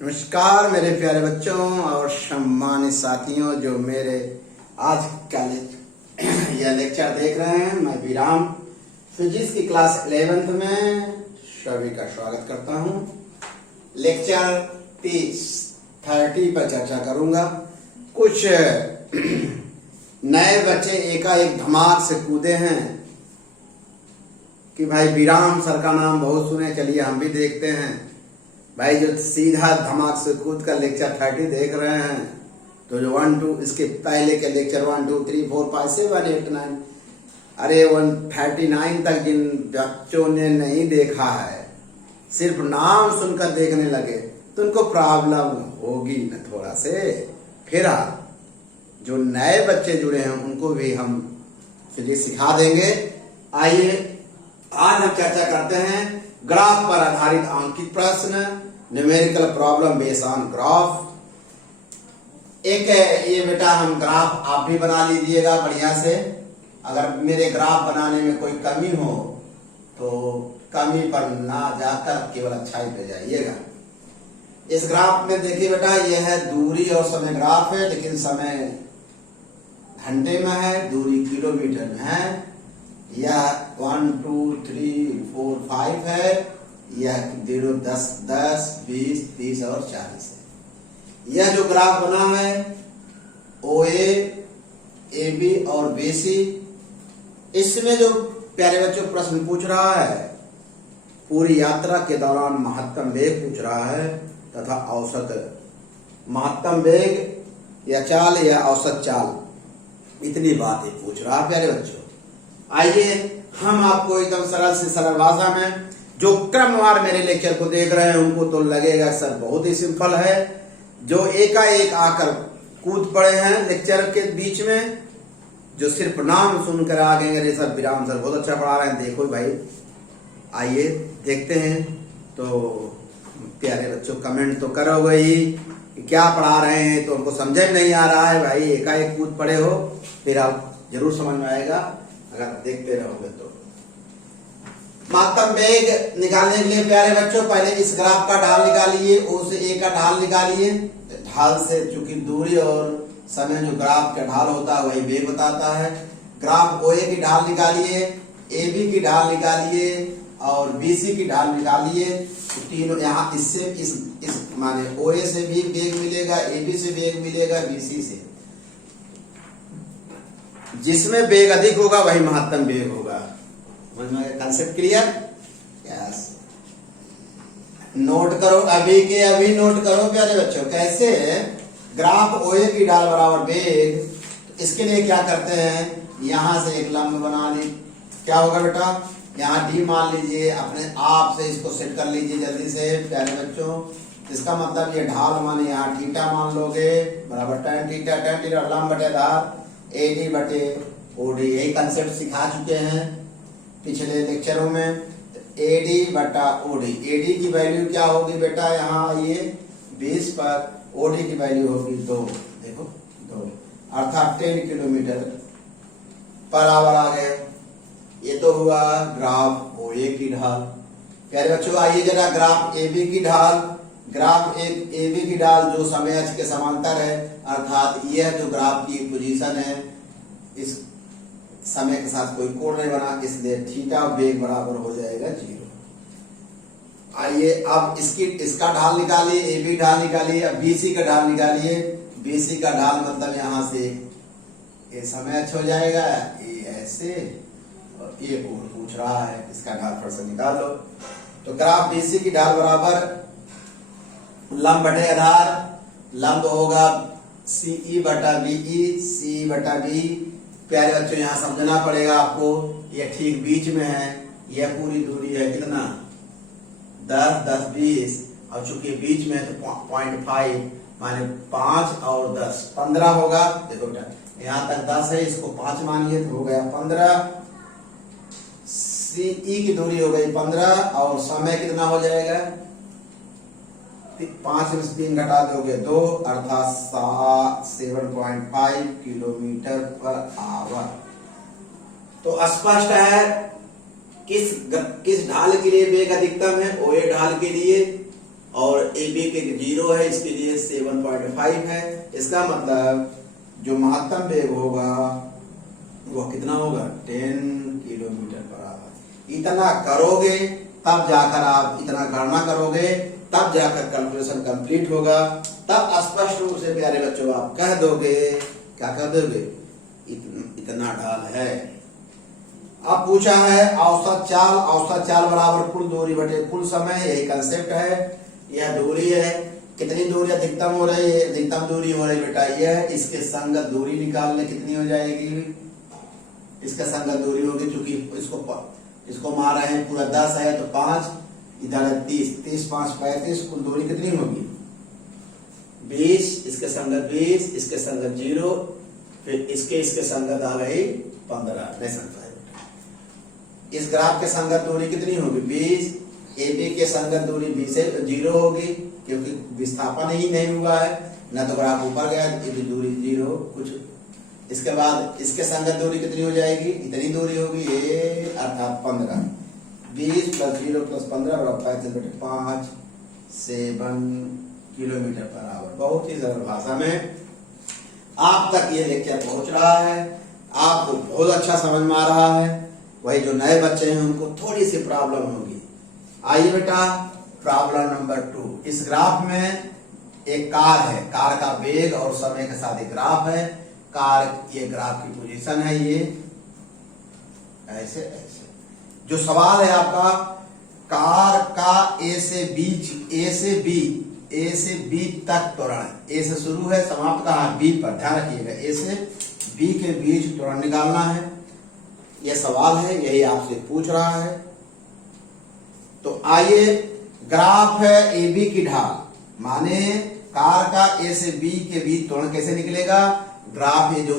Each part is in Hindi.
नमस्कार मेरे प्यारे बच्चों और सम्मानित साथियों जो मेरे आज का यह लेक्चर देख रहे हैं। मैं विराम फिजिक्स की क्लास 11th में सभी का स्वागत करता हूं। लेक्चर 30 पर चर्चा करूंगा। कुछ नए बच्चे एकाएक धमाक से कूदे हैं कि भाई विराम सर का नाम बहुत सुने, चलिए हम भी देखते हैं। भाई जो सीधा धमाक से कूद कर लेक्चर 30 देख रहे हैं, तो जो 1 2 इसके पहले के लेक्चर 1 2 3 4 5 6 7 8 9 अरे 139 तक जिन बच्चों ने नहीं देखा है, सिर्फ नाम सुनकर देखने लगे, तो उनको प्रॉब्लम होगी न थोड़ा से। फिर जो नए बच्चे जुड़े हैं उनको भी हम फिजिक्स सिखा देंगे। आइए आज हम चर्चा करते हैं ग्राफ पर आधारित अंकित प्रश्न, numerical problem based on graph. एक ये बेटा हम ग्राफ आप भी बना लीजिएगा बढ़िया से। अगर मेरे ग्राफ बनाने में कोई कमी हो तो कमी पर ना जाकर केवल अच्छाई पे जाइएगा। इस ग्राफ में देखिए बेटा, यह है दूरी और समय ग्राफ है, लेकिन समय घंटे में है, दूरी किलोमीटर में है। यह 1 2 3 4 5 है, यह 0 10 10 20 30 और 40 है। यह जो ग्राफ बना है OA, AB और BC, इसमें जो प्यारे बच्चों प्रश्न पूछ रहा है, पूरी यात्रा के दौरान महत्तम वेग पूछ रहा है तथा औसत महत्तम वेग या चाल या औसत चाल, इतनी बातें पूछ रहा है प्यारे बच्चों। आइए हम आपको एकदम सरल से सरल भाषा में, जो क्रमवार मेरे लेक्चर को देख रहे हैं उनको तो लगेगा सर बहुत ही सिंपल है। जो एकाएक आकर कूद पड़े हैं लेक्चर के बीच में, जो सिर्फ नाम सुनकर आ गए, अरे सर विराम सर बहुत अच्छा पढ़ा रहे हैं, देखो भाई आइए देखते हैं। तो प्यारे बच्चों कमेंट तो करोगे ही कि क्या पढ़ा रहे हैं, तो उनको समझ में नहीं आ रहा है। भाई एकाएक कूद पड़े हो, फिर आप जरूर समझ में आएगा अगर देखते रहोगे तो। महत्तम वेग निकालने के लिए प्यारे बच्चों पहले इस ग्राफ का ढाल निकालिए, O से A का ढाल निकालिए। ढाल से चूंकि दूरी और समय जो ग्राफ का ढाल होता है वही वेग बताता है। ग्राफ OA की ढाल निकालिए, AB की ढाल निकालिए और BC की ढाल निकालिए। तो तीनों यहाँ इससे इस माने OA से भी वेग मिलेगा, AB से वेग मिलेगा, BC से। जिसमें वेग अधिक होगा वही महत्तम वेग होगा। Concept clear? यस। नोट करो, अभी के अभी नोट करो प्यारे बच्चों। कैसे? ग्राफ OA की ढाल बराबर वेग, इसके लिए क्या करते हैं, यहां से एक लंब बना ली। क्या होगा बेटा, यहाँ D मान लीजिए, अपने आप से इसको सेट कर लीजिए जल्दी से प्यारे बच्चों। इसका मतलब ये ढाल माने यहाँ थीटा मान लोगे बराबर tan थीटा लंब बटे आधार AD बटे OD। यही कंसेप्ट सिखा चुके हैं पिछले लेक्चरों में। AD बटा OD, AD की वैल्यू क्या होगी बेटा, यहाँ आइए 20 पर OD की वैल्यू होगी 2, देखो 2, अर्थात 10 किलोमीटर पर आवर आ गए। ये तो हुआ ग्राफ OA की ढाल। प्यारे बच्चों आइए जरा ग्राफ AB की ढाल। ग्राफ AB की ढाल जो समय अक्ष के समांतर है, अर्थात यह जो ग्राफ की पोजीशन है, इस समय के साथ कोई कोण नहीं बना, इसलिए थीटा वेग बराबर हो जाएगा 0। आइए अब इसका ढाल निकालिए, AB ढाल निकालिए। अब BC का ढाल निकालिए। BC का ढाल मतलब यहाँ से ये समय अक्ष हो जाएगा, ये ऐसे, और ये कोण पूछ रहा है, इसका ढाल फट से निकाल लो। तो ग्राफ BC की ढाल बराबर लंब बटे आधार, लंब होगा CE बटा BE, CE बटा B। प्यारे बच्चों यहाँ समझना पड़ेगा आपको, यह ठीक बीच में है। यह पूरी दूरी है कितना, 10 10 20, और चूंकि बीच में है तो 0.5 माने 5 और 10 15 होगा। देखो बेटा यहाँ तक 10 है, इसको 5 मानिए तो हो गया 15। CE की दूरी हो गई 15 और समय कितना हो जाएगा, 5 में से 3 घटा दोगे 2, अर्थात 7.5 किलोमीटर पर आवर। तो स्पष्ट है किस ढाल के लिए वेग अधिकतम है, OA ढाल के लिए, और ए बी के 0 है, इसके लिए 7.5 है। इसका मतलब जो महत्तम वेग होगा वो कितना होगा, 10 किलोमीटर पर आवर। इतना करोगे तब जाकर आप इतना गणना करोगे, तब जाकर कैलकुलेशन कंप्लीट होगा, तब स्पष्ट रूप से प्यारे बच्चों आप कह दोगे, क्या कह दोगे, इतना ढाल है। अब पूछा है औसत चाल बराबर कुल दूरी बटे कुल समय, यही कंसेप्ट है। यह दूरी है, कितनी दूरी अधिकतम हो रही है, अधिकतम दूरी हो रही बेटा ये है, इसके संगत दूरी निकालने कितनी हो जाएगी, इसका संगत दूरी होगी, चूंकि इसको मार रहे हैं पूरा 10 है तो 5, इधर है 30, 30 5 35, कुल दूरी कितनी होगी 20, इसके संगत 20, इसके संगत 0, फिर इसके संगत आ गई 15। इस ग्राफ के संगत दूरी कितनी होगी 20, ए बी के संगत दूरी 20 से 0 होगी, क्योंकि विस्थापन ही नहीं हुआ है, न तो ग्राफ ऊपर गया, ये दूरी 0 कुछ। इसके बाद इसके संगत दूरी कितनी हो जाएगी, इतनी दूरी होगी ये, अर्थात 15। 20 + 0 + 15 = 35/5, 7 किलोमीटर पर आवर। बहुत ही सरल भाषा में आप तक ये लेक्चर पहुंच रहा है, आपको बहुत अच्छा समझ में आ रहा है। वही जो नए बच्चे हैं उनको थोड़ी सी प्रॉब्लम होगी। आइए बेटा प्रॉब्लम नंबर 2। इस ग्राफ में एक कार है, कार का वेग और समय के साथ एक ग्राफ है। कार, ये ग्राफ की पोजीशन है, ये ऐसे ऐसे। जो सवाल है आपका, कार का ए से बी तक त्वरण, ए से शुरू है, समाप्त कहाँ बी पर, ध्यान रखिएगा, ए से बी के बीच त्वरण निकालना है। यह सवाल है, यही आपसे पूछ रहा है। तो आइए, ग्राफ है ए बी की ढाल, माने कार का ए से बी के बीच त्वरण कैसे निकलेगा, ग्राफ ये जो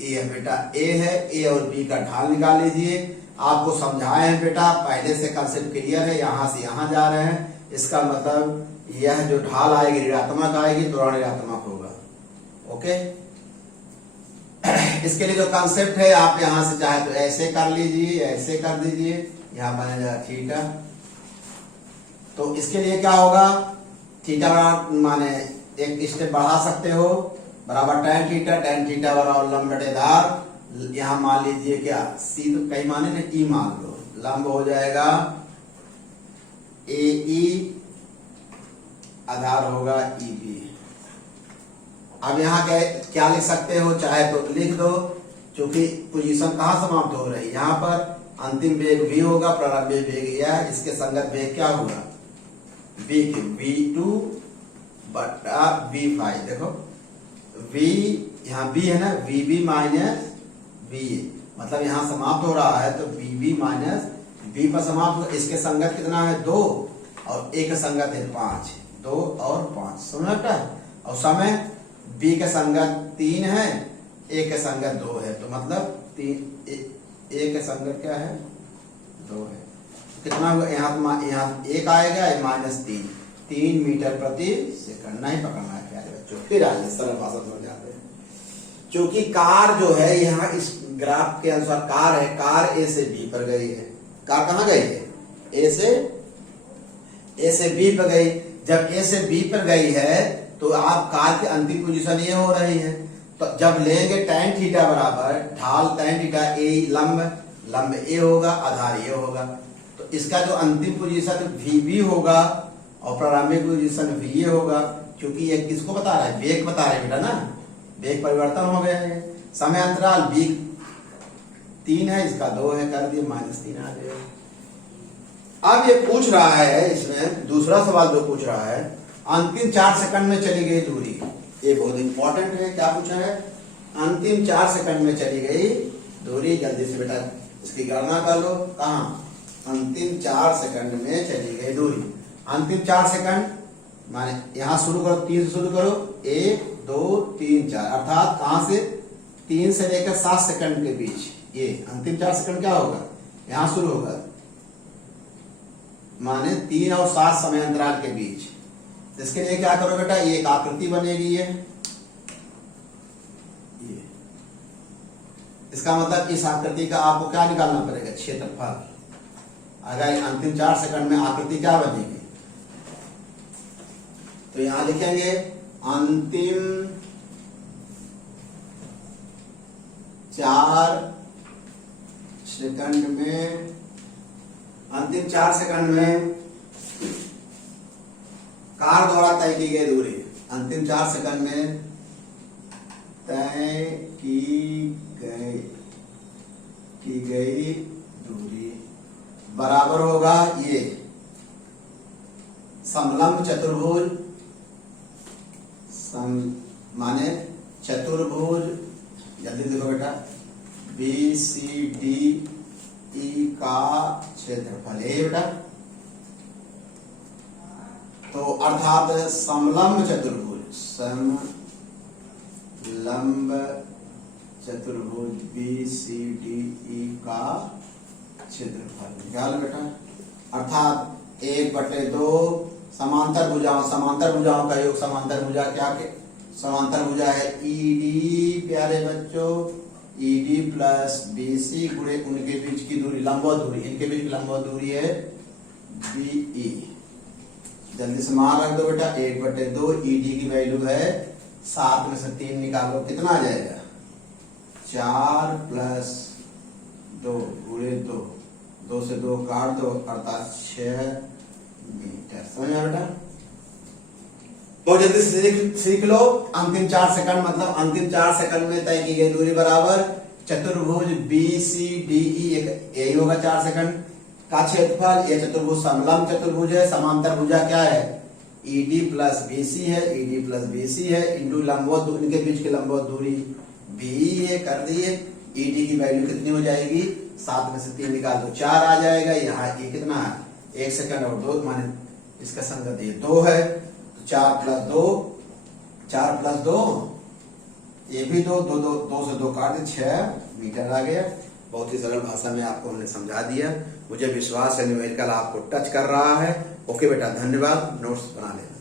ए है बेटा, ए है, ए और बी का ढाल निकाल लीजिए। आपको समझाए हैं बेटा, पहले से कंसेप्ट क्लियर है, यहां से यहां जा रहे हैं, इसका मतलब यह जो ढाल आएगी ऋणात्मक आएगी, त्वरण ऋणात्मक होगा। ओके, इसके लिए जो कंसेप्ट है, आप यहां से चाहे तो ऐसे कर लीजिए, ऐसे कर दीजिए, यहां बनेगा थीटा। तो इसके लिए क्या होगा, थीटा माने एक स्टेप बढ़ा सकते हो, बराबर tan थीटा बराबर लंब बटे आधार। यहां मान लीजिए क्या, सी तो कहीं माने ना, ई मान लो, लंब हो जाएगा ए ई, आधार होगा ई बी। अब यहाँ क्या लिख सकते हो, चाहे तो लिख दो, क्योंकि पोजीशन कहाँ समाप्त हो रही है, यहाँ पर अंतिम वेग v होगा, प्रारंभिक वेग यह, इसके संगत वेग क्या होगा v2 बटा v5। देखो v, यहाँ b है ना, vb माइनस va, मतलब यहाँ समाप्त हो रहा है, तो vb माइनस v पर समाप्त हो। इसके संगत कितना है 2, और a का संगत है 5, 2 और 5, समझ आता है। और समय b के संगत 3 है, a के संगत 2 है, तो मतलब 3, a के संगत क्या है 2 है, कितना हुआ, यहाँ 1 आएगा, -3 मीटर प्रति सेकंड। नहीं पकड़ना है प्यारे बच्चों, फिर आइए सरल भाषा समझ जाते हैं। क्योंकि कार जो है, यहाँ इस ग्राफ के अनुसार कार है, कार ए से बी पर गई है। कार कहाँ गई है, ए से बी पर गई। जब ए से बी पर गई है तो आप कार की अंतिम पोजीशन ये हो रही है। तो जब लेंगे tan थीटा बराबर ढाल tan थीटा, ए लंब ए होगा, आधार ये होगा, तो इसका जो अंतिम पोजीशन VB होगा और प्रारंभिक पोजीशन VA होगा। क्योंकि ये किसको बता रहा है, वेग बता रहे हैं बेटा ना, वेग परिवर्तन हो गया है। समय अंतराल B 3 है, इसका 2 है, कर दिए -3 आ गया। अब ये पूछ रहा है, इसमें दूसरा सवाल जो पूछ रहा है, अंतिम 4 सेकंड में चली गई दूरी, ये बहुत इंपॉर्टेंट है। क्या पूछा है, अंतिम 4 सेकंड में चली गई दूरी। जल्दी से बेटा इसकी गणना कर लो, कहा अंतिम 4 सेकंड में चली गई दूरी। अंतिम 4 सेकंड माने यहां शुरू करो, 3 से शुरू करो, 1 2 3 4, अर्थात कहां से 3 से लेकर 7 सेकंड के बीच, ये अंतिम 4 सेकंड क्या होगा, यहां शुरू होगा, माने 3 और 7 समय अंतराल के बीच। इसके लिए क्या करो बेटा, ये एक आकृति बनेगी, ये इसका मतलब इस आकृति का आपको क्या निकालना पड़ेगा, क्षेत्रफल। अगर अंतिम 4 सेकंड में आकृति क्या बनेगी, तो यहां लिखेंगे अंतिम 4 सेकंड में, अंतिम 4 सेकंड में कार द्वारा तय की गई दूरी, अंतिम 4 सेकंड में तय की गई दूरी बराबर होगा ये समलंब चतुर्भुज, माने चतुर्भुज, जल्दी देखो बेटा, BCDE का क्षेत्रफल है बेटा। तो अर्थात समलंब चतुर्भुज, समलंब चतुर्भुज BCDE का क्षेत्रफल निकाल बेटा। अर्थात 1/2 समांतर भुजाओं का योग, समांतर भुजा क्या के समांतर भुजा है ED प्यारे बच्चों, ED प्लस BC गुणे उनके बीच की दूरी, लंबवत दूरी, इनके बीच की लंबवत दूरी है BE। जल्दी से मान रख दो बेटा, 1/2 ED की वैल्यू है 7 में से 3 निकालो, कितना आ जाएगा 4 प्लस 2 गुणे 2, 2 से 2 काट दो अर्थात 6 मीटर। समझ में बेटा? तो जल्दी सीख लो, अंतिम 4 सेकंड मतलब अंतिम 4 सेकंड में तय की गई दूरी बराबर चतुर्भुज BCDE, यही होगा 4 सेकंड का क्षेत्रफल। यह चतुर्भुज समलंब चतुर्भुज है, समांतर भुजा क्या है ED प्लस BC है, ED प्लस BC है इंटू लंबवत, इनके बीच की लंबवत दूरी BE है, कर दिए। ED की वैल्यू कितनी हो जाएगी, 7 में से 3 निकाल दो 4 आ जाएगा। यहाँ ये कितना है 1 सेकंड और 2, माने इसका संगत ये 2 है, तो 4 प्लस 2 ये भी 2 से 2 काट दे 6 मीटर आ गया। बहुत ही सरल भाषा में आपको हमने समझा दिया। मुझे विश्वास है न्यूमेरिकल आपको टच कर रहा है। ओके बेटा, धन्यवाद। नोट्स बना लेना।